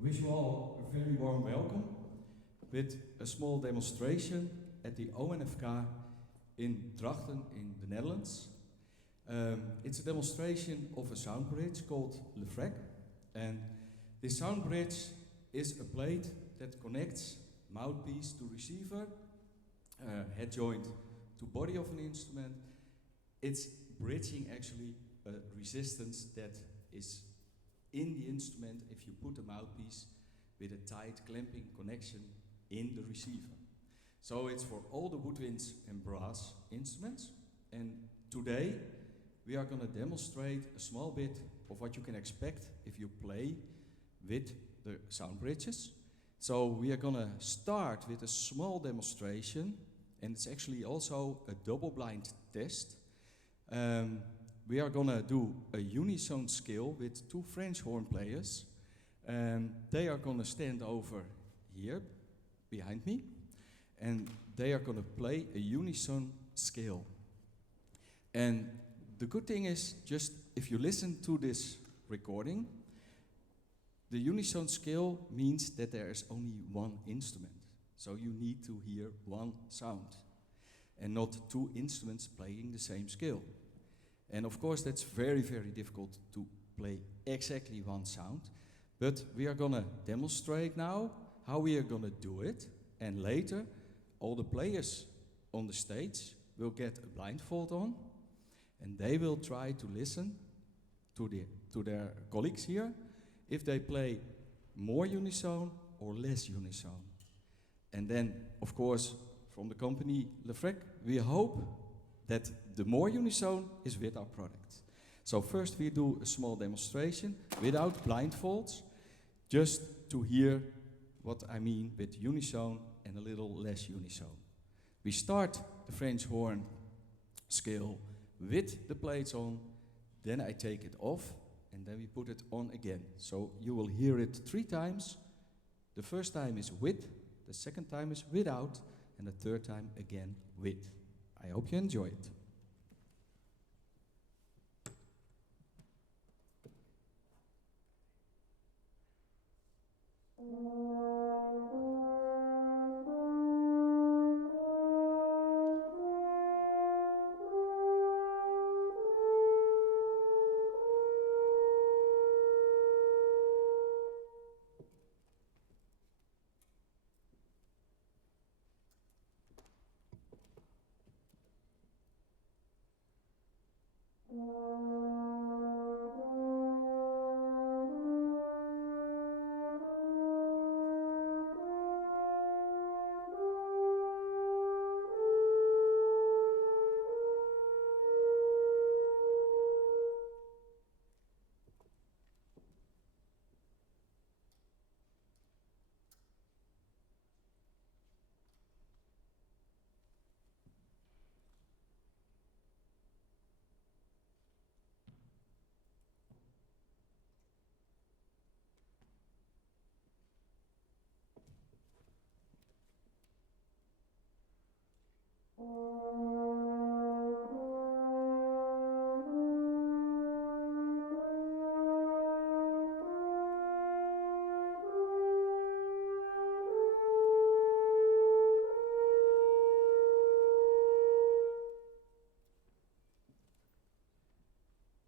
Wish you all a very warm welcome with a small demonstration at the ONFK in Drachten in the Netherlands. It's a demonstration of a sound bridge called LefreQue, and this sound bridge is a plate that connects mouthpiece to receiver, head joint to body of an instrument. It's bridging actually a resistance that is in the instrument if you put a mouthpiece with a tight clamping connection in the receiver. So it's for all the woodwinds and brass instruments, and today we are going to demonstrate a small bit of what you can expect if you play with the sound bridges. So we are going to start with a small demonstration, and it's actually also a double-blind test. We are going to do a unison scale with two French horn players. They are going to stand over here behind me, and they are going to play a unison scale. And the good thing is, just if you listen to this recording, the unison scale means that there is only one instrument. So you need to hear one sound and not two instruments playing the same scale. And of course that's very, very difficult to play exactly one sound. But we are going to demonstrate now how we are going to do it. And later all the players on the stage will get a blindfold on, and they will try to listen to their colleagues here if they play more unison or less unison. And then, of course, from the company LefreQue, we hope that the more unison is with our product. So first we do a small demonstration without blindfolds, just to hear what I mean with unison and a little less unison. We start the French horn scale with the plates on, then I take it off, and then we put it on again. So you will hear it 3 times. The first time is with, the second time is without, and the third time again with. I hope you enjoy it.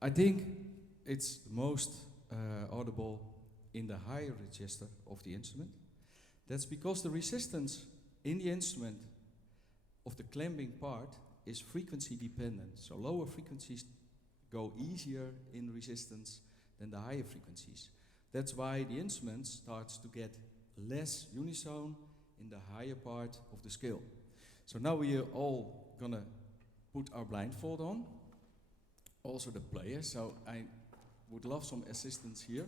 I think it's most audible in the higher register of the instrument. That's because the resistance in the instrument of the clamping part is frequency dependent. So lower frequencies go easier in resistance than the higher frequencies. That's why the instrument starts to get less unison in the higher part of the scale. So now we are all gonna put our blindfold on, also the players. So I would love some assistance here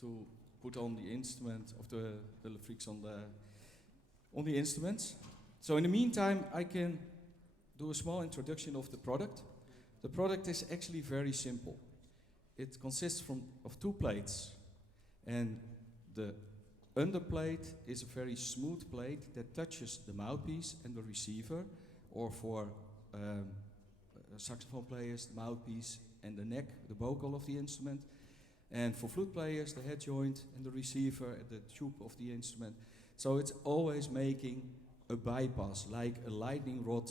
to put on the instrument of the LefreQues on the instruments. So in the meantime, I can do a small introduction of the product. The product is actually very simple. It consists of 2 plates, and the underplate is a very smooth plate that touches the mouthpiece and the receiver, or for saxophone players, the mouthpiece and the neck, the bugle of the instrument. And for flute players, the head joint and the receiver and the tube of the instrument. So it's always making a bypass, like a lightning rod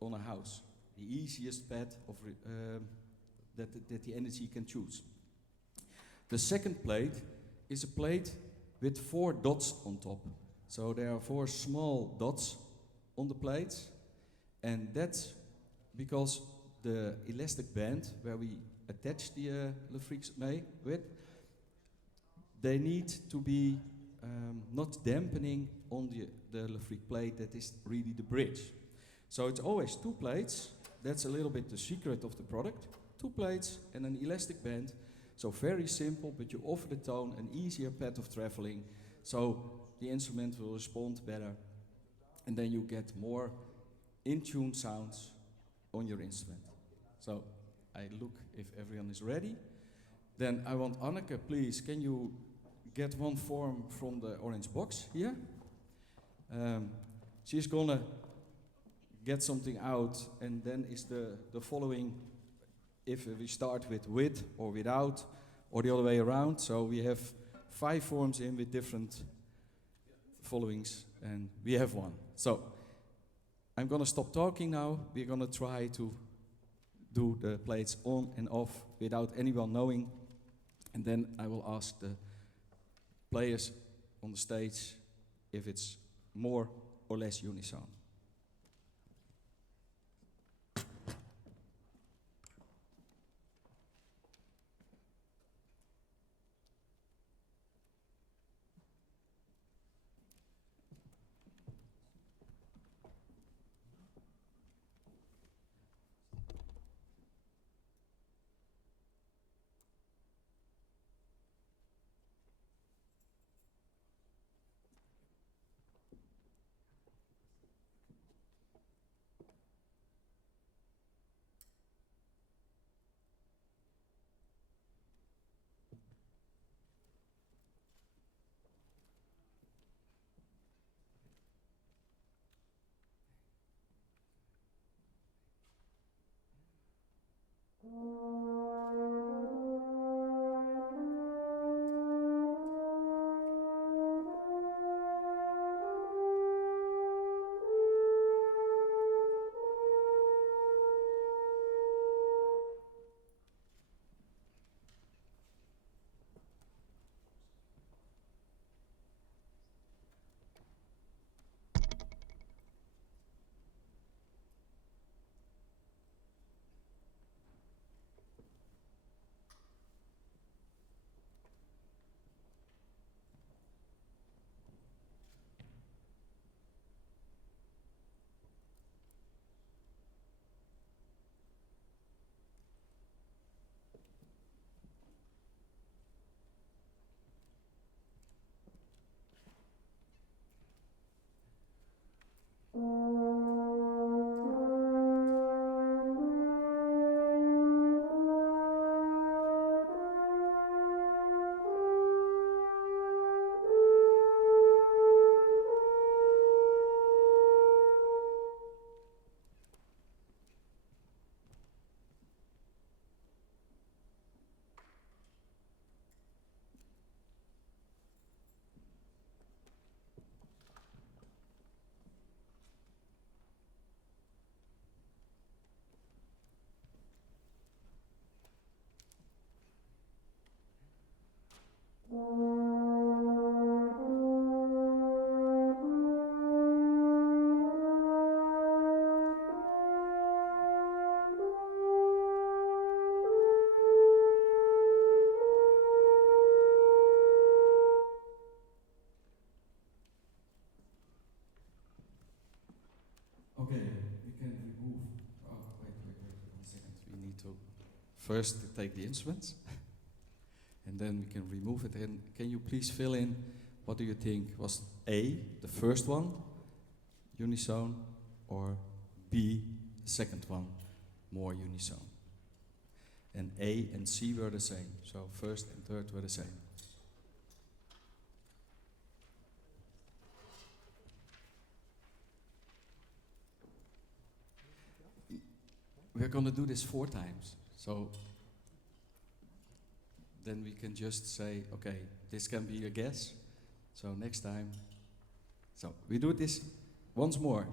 on a house. The easiest path of that the energy can choose. The second plate is a plate with 4 dots on top. So there are 4 small dots on the plates, and that's because the elastic band where we attach the LefreQue with, they need to be not dampening on the LefreQue plate that is really the bridge. So it's always 2 plates. That's a little bit the secret of the product. 2 plates and an elastic band. So very simple, but you offer the tone an easier path of traveling. So the instrument will respond better. And then you get more in-tune sounds on your instrument. So I look if everyone is ready. Then I want Anneke, please, can you get one form from the orange box here? She's gonna get something out, and then is the following, if we start with or without, or the other way around. So we have 5 forms in with different followings, and we have one. So I'm gonna stop talking now. We're gonna try to do the plates on and off without anyone knowing, and then I will ask the players on the stage if it's more or less unison. Okay, we can remove. Oh, wait, 1 second. We need to first take the instruments, and then we can remove it. And can you please fill in? What do you think was A, the first one, unison, or B, the second one, more unison? And A and C were the same. So first and third were the same. We're going to do this 4 times. So then we can just say, okay, this can be a guess. So next time. So we do this once more.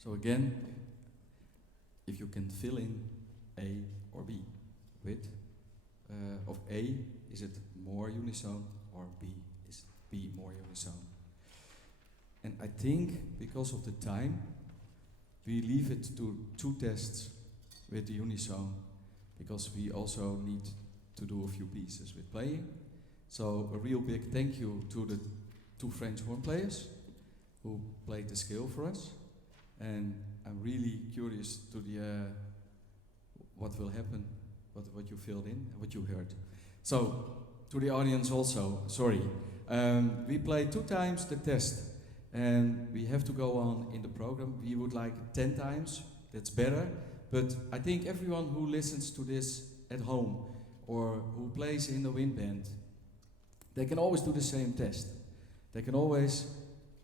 So again, if you can fill in A or B with, of A, is it more unison, or B, is B more unison? And I think because of the time, we leave it to 2 tests with the unison, because we also need to do a few pieces with playing. So a real big thank you to the 2 French horn players who played the scale for us. And I'm really curious to the what will happen, what you filled in, what you heard. So, to the audience also, sorry. We played 2 times the test, and we have to go on in the program. We would like 10 times, that's better. But I think everyone who listens to this at home, or who plays in the wind band, they can always do the same test. They can always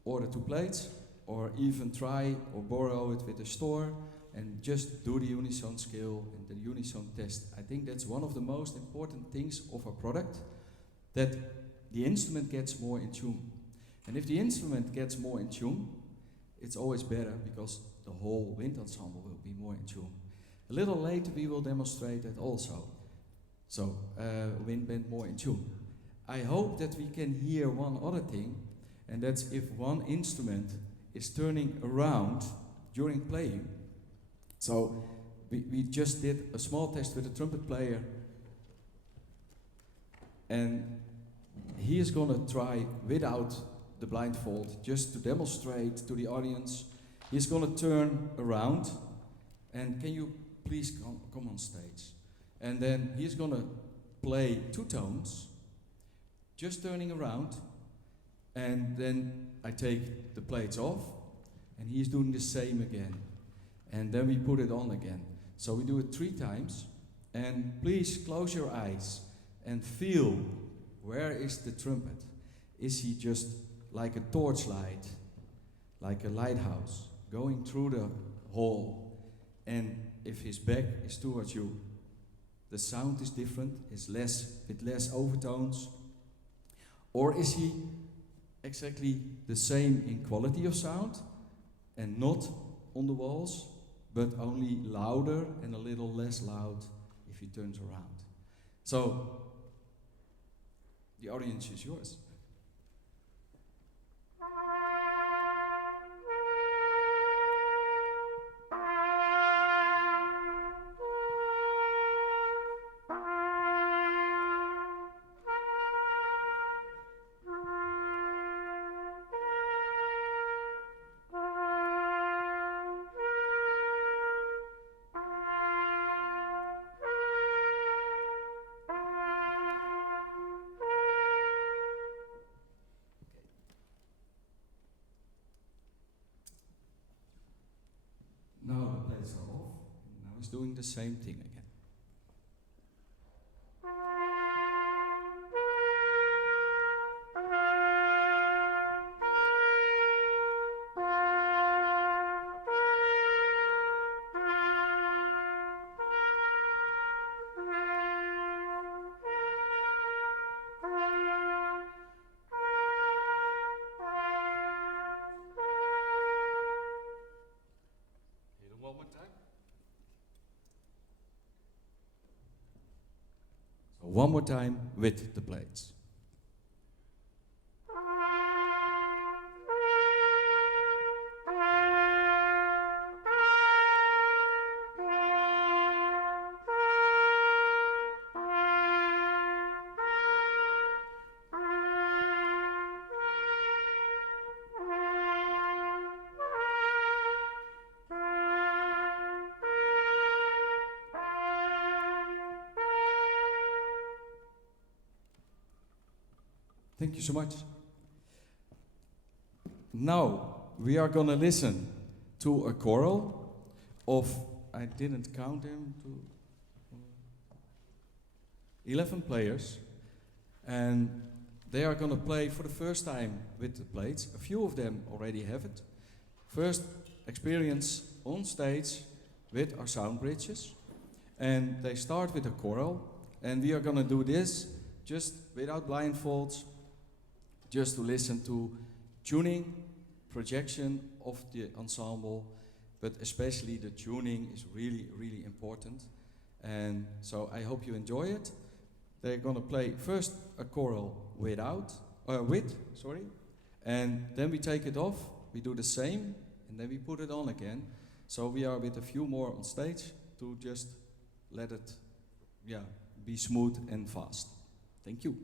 order 2 plates, or even try or borrow it with a store and just do the unison scale and the unison test. I think that's one of the most important things of our product, that the instrument gets more in tune. And if the instrument gets more in tune, it's always better, because the whole wind ensemble will be more in tune. A little later we will demonstrate that also. So, wind band more in tune. I hope that we can hear one other thing, and that's if one instrument is turning around during playing. So we just did a small test with a trumpet player, and he is gonna try without the blindfold just to demonstrate to the audience. He's gonna turn around, and can you please come on stage? And then he's gonna play 2 tones, just turning around, and then I take the plates off, and he's doing the same again. And then we put it on again. So we do it 3 times, and please close your eyes and feel, where is the trumpet? Is he just like a torchlight, like a lighthouse, going through the hall? And if his back is towards you, the sound is different, it's with less overtones. Or is he exactly the same in quality of sound and not on the walls, but only louder and a little less loud if he turns around? So the audience is yours. Now the plates are off, and now he's doing the same thing again. One more time. So one more time with the plates. Thank you so much. Now we are going to listen to a choral of, I didn't count them, 11 players, and they are going to play for the first time with the plates. A few of them already have it. First experience on stage with our sound bridges, and they start with a choral, and we are going to do this just without blindfolds, just to listen to tuning, projection of the ensemble, but especially the tuning is really, really important. And so I hope you enjoy it. They're gonna play first a choral with, and then we take it off, we do the same, and then we put it on again. So we are with a few more on stage to just let it, be smooth and fast. Thank you.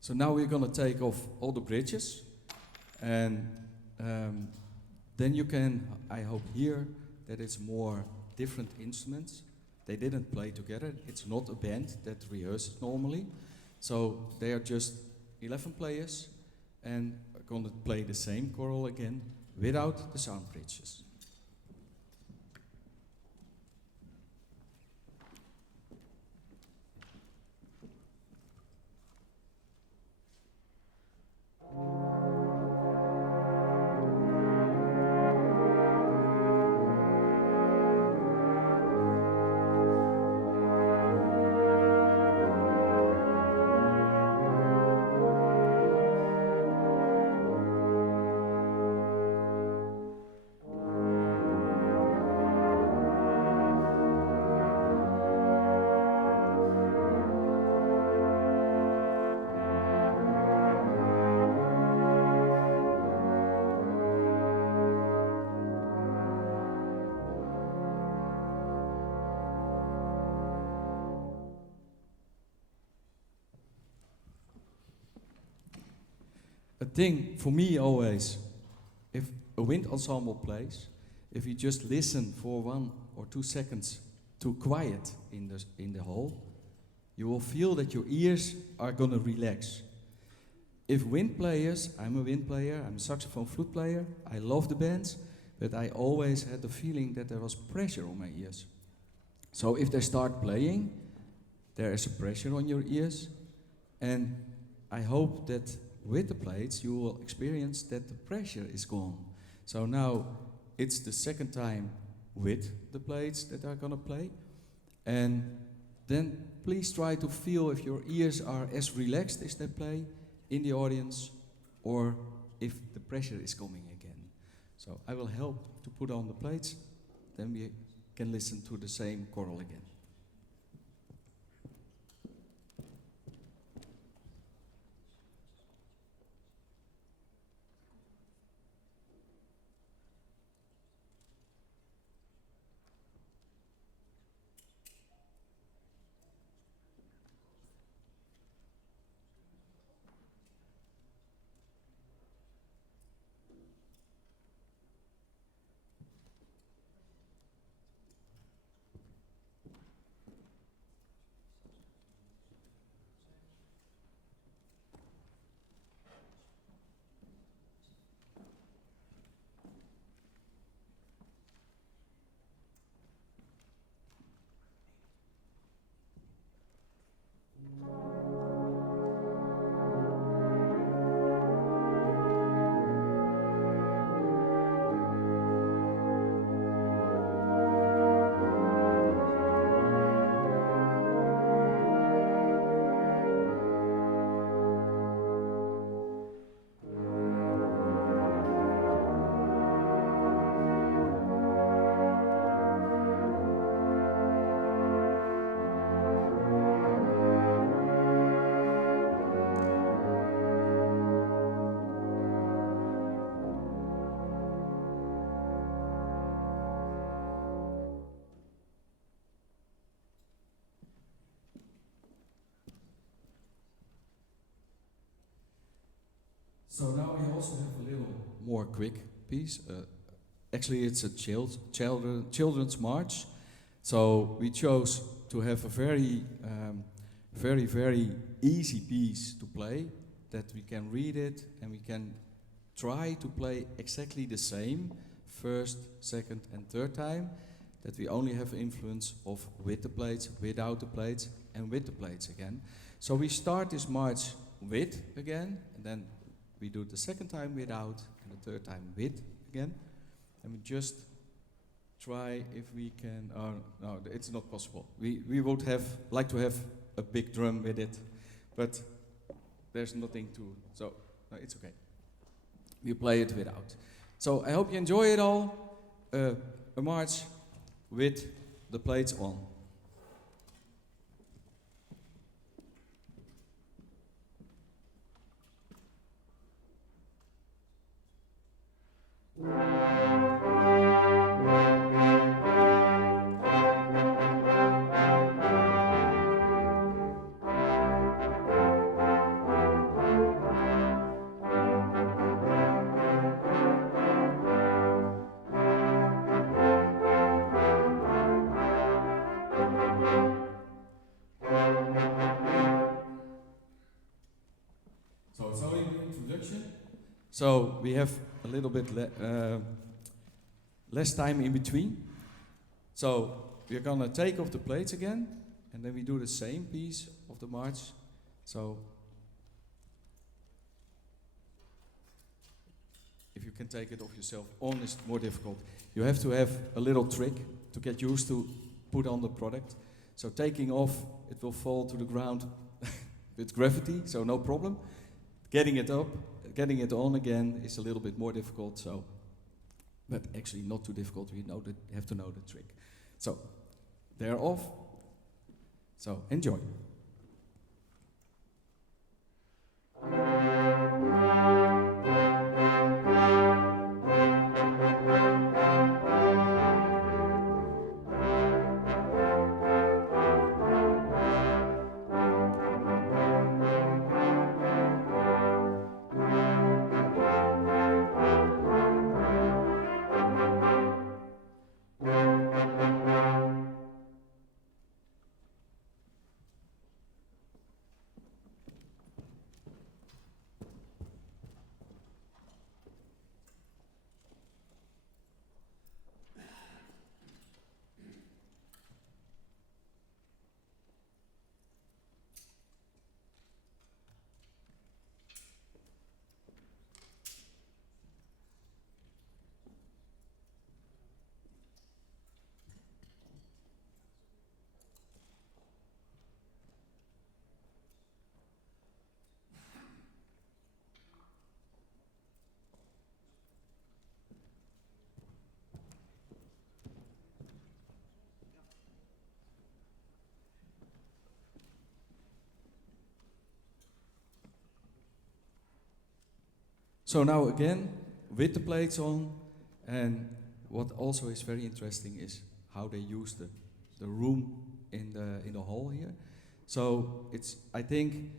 So now we're going to take off all the bridges, and then you can, I hope, hear that it's more different instruments. They didn't play together. It's not a band that rehearses normally. So they are just 11 players and are going to play the same choral again without the sound bridges. a thing for me always, if a wind ensemble plays, if you just listen for 1 or 2 seconds to quiet in the hall, you will feel that your ears are gonna relax. If wind players, I'm a wind player, I'm a saxophone flute player, I love the bands, but I always had the feeling that there was pressure on my ears. So if they start playing, there is a pressure on your ears, and I hope that with the plates you will experience that the pressure is gone. So now it's the second time with the plates that are gonna play, and then please try to feel if your ears are as relaxed as they play in the audience, or if the pressure is coming again. So I will help to put on the plates, then we can listen to the same choral again. So now we also have a little more quick piece. Actually, it's a children's march. So we chose to have a very easy piece to play, that we can read it and we can try to play exactly the same first, second and third time, that we only have influence of with the plates, without the plates and with the plates again. So we start this march with again, and then we do it the second time without, and the third time with again. And we just try if we can, no, it's not possible. We would like to have a big drum with it, but there's nothing to, so no, it's okay. We play it without. So I hope you enjoy it all. A march with the plates on. So it's only an introduction. So we have a little bit less time in between. So we're gonna take off the plates again, and then we do the same piece of the march. So if you can take it off yourself, on is more difficult. You have to have a little trick to get used to put on the product. So taking off, it will fall to the ground with gravity, so no problem. Getting it up, getting it on again is a little bit more difficult, so, but actually not too difficult. We have to know the trick. So, they're off. So, enjoy. So now again, with the plates on, and what also is very interesting is how they use the room in the hall here. So I think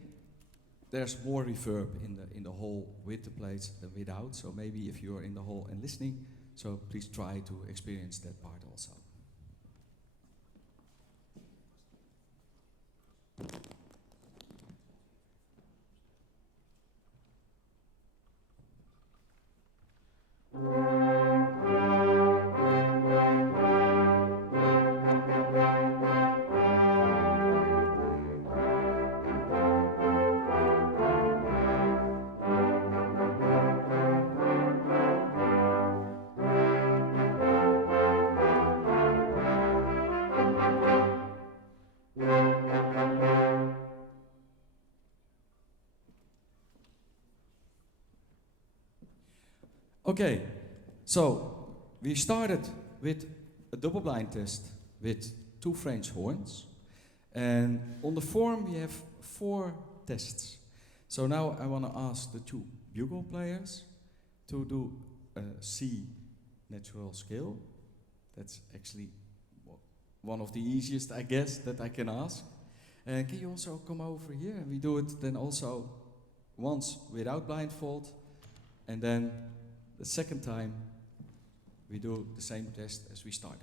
there's more reverb in the hall with the plates than without. So maybe if you're in the hall and listening, so please try to experience that part also. Okay, so we started with a double blind test with 2 French horns, and on the form we have 4 tests. So now I want to ask the 2 bugle players to do a C natural scale. That's actually one of the easiest, I guess, that I can ask. And can you also come over here, and we do it then also once without blindfold, and then the second time, we do the same test as we started.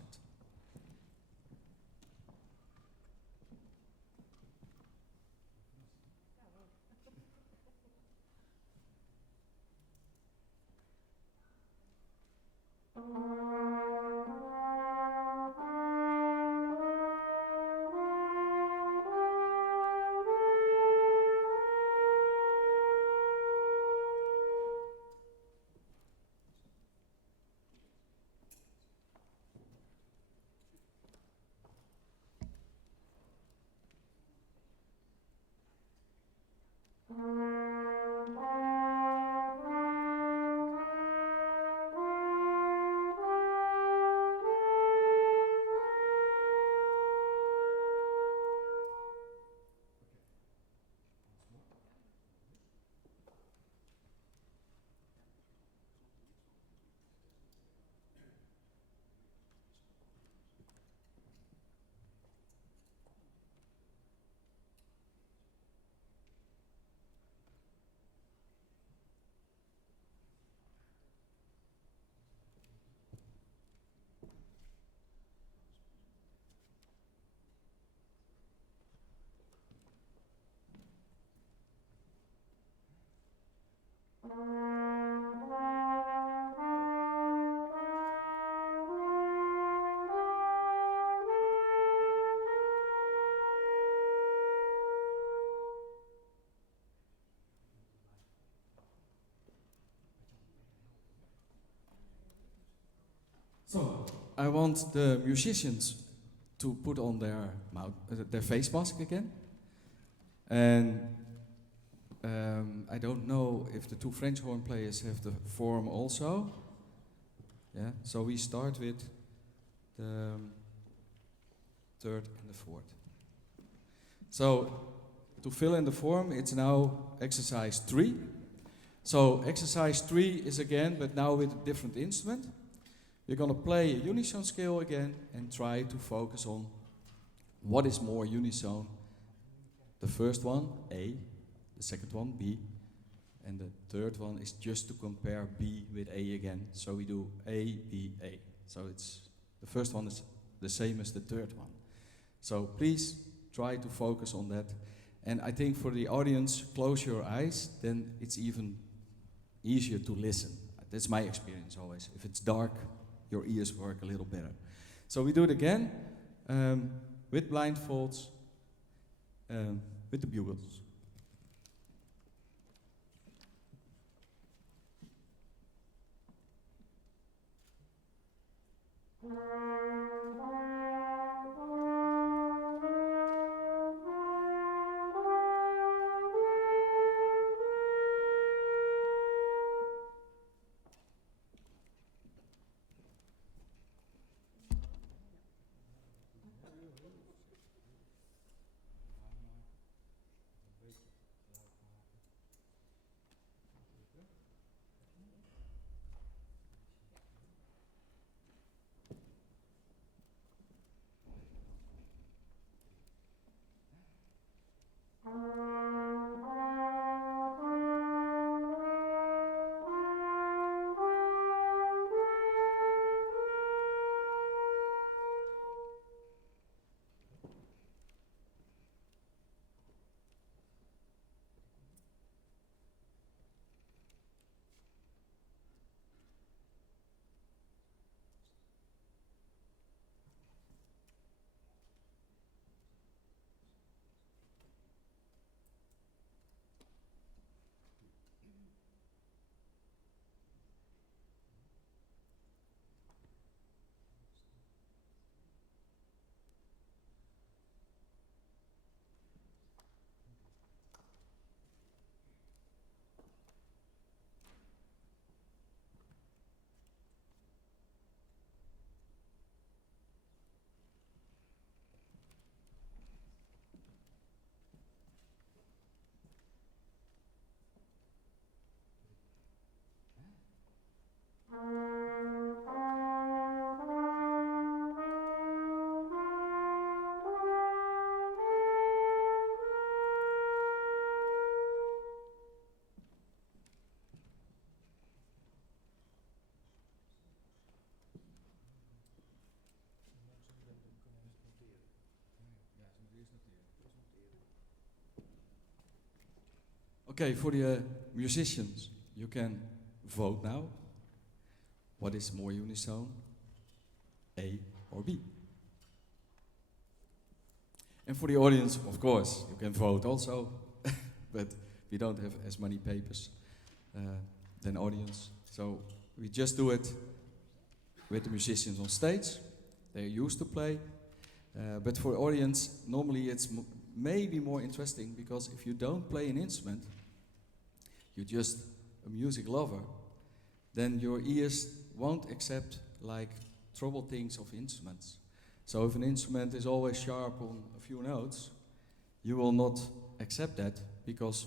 So I want the musicians to put on their face mask again, and I don't know if the 2 French horn players have the form also. Yeah. So we start with the 3rd and the 4th. So to fill in the form, it's now exercise 3. So exercise 3 is again, but now with a different instrument. You're going to play a unison scale again and try to focus on what is more unison. The first one, A, the second one, B, and the third one is just to compare B with A again. So we do A, B, A. So the first one is the same as the third one. So please try to focus on that. And I think for the audience, close your eyes, then it's even easier to listen. That's my experience always. If it's dark, your ears work a little better. So we do it again with blindfolds, with the bugles. Okay, for the musicians, you can vote now. What is more unison, A or B? And for the audience, of course, you can vote also, but we don't have as many papers than audience. So we just do it with the musicians on stage. They're used to play. But for audience, normally it's maybe more interesting, because if you don't play an instrument, you're just a music lover, then your ears won't accept like trouble things of instruments. So if an instrument is always sharp on a few notes, you will not accept that, because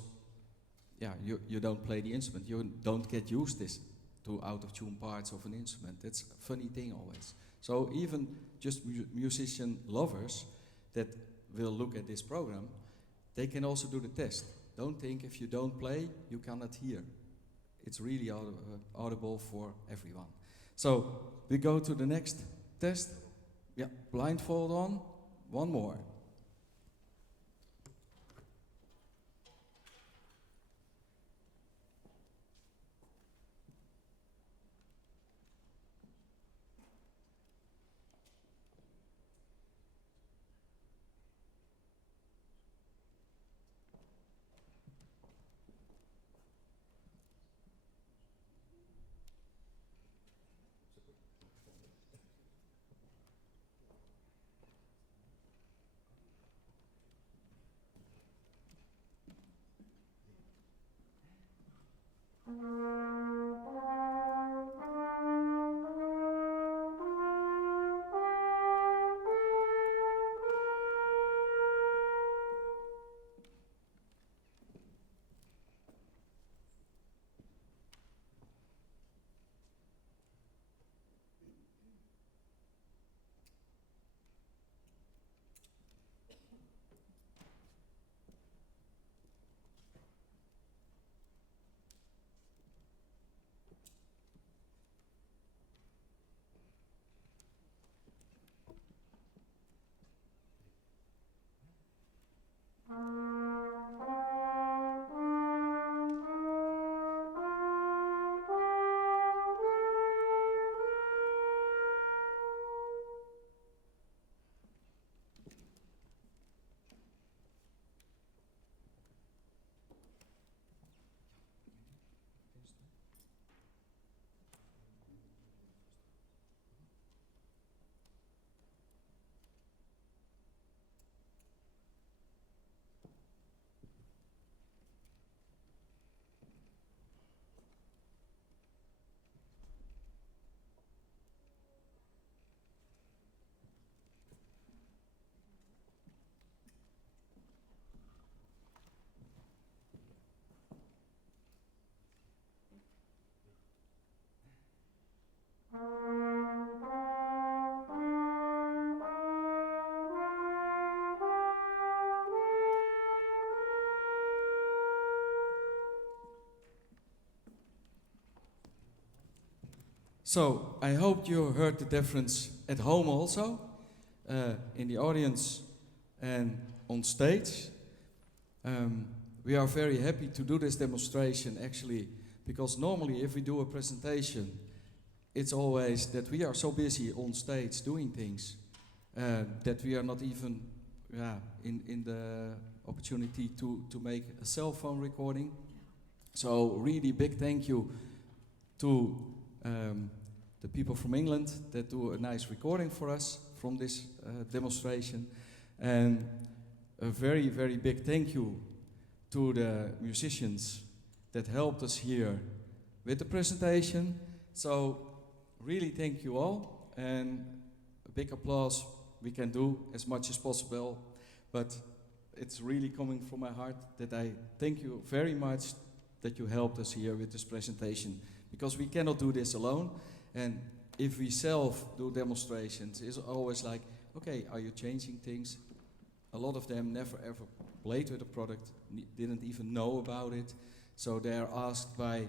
you don't play the instrument. You don't get used to out-of-tune parts of an instrument. That's a funny thing always. So even just musician lovers that will look at this program, they can also do the test. Don't think if you don't play, you cannot hear. It's really audible for everyone. So we go to the next test. Yeah, blindfold on. One more. So I hope you heard the difference at home also, in the audience and on stage. We are very happy to do this demonstration actually, because normally if we do a presentation, it's always that we are so busy on stage doing things that we are not even in the opportunity to make a cell phone recording. So really big thank you to the people from England that do a nice recording for us from this demonstration. And a very, very big thank you to the musicians that helped us here with the presentation. So really thank you all, and a big applause. We can do as much as possible, but it's really coming from my heart that I thank you very much that you helped us here with this presentation, because we cannot do this alone. And if we self do demonstrations, it's always like, okay, are you changing things? A lot of them never ever played with a product, didn't even know about it. So they are asked by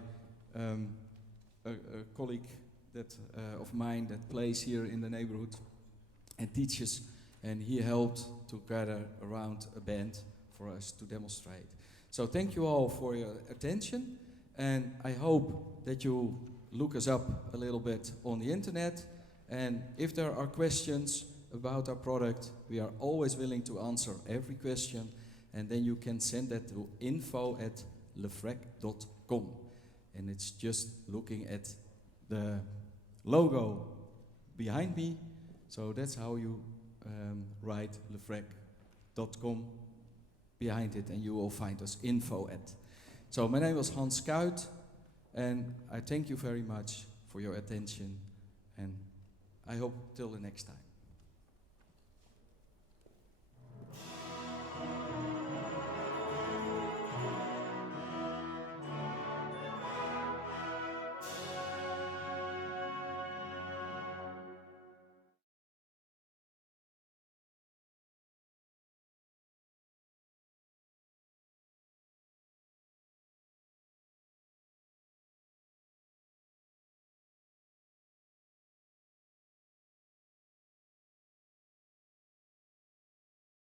a colleague that, of mine that plays here in the neighborhood and teaches, and he helped to gather around a band for us to demonstrate. So thank you all for your attention, and I hope that you look us up a little bit on the internet, and if there are questions about our product, we are always willing to answer every question, and then you can send that to info@lefreq.com. And it's just looking at the logo behind me, so that's how you write LefreQ.com behind it, and you will find us info at. So my name was Hans Kuit, and I thank you very much for your attention, and I hope till the next time.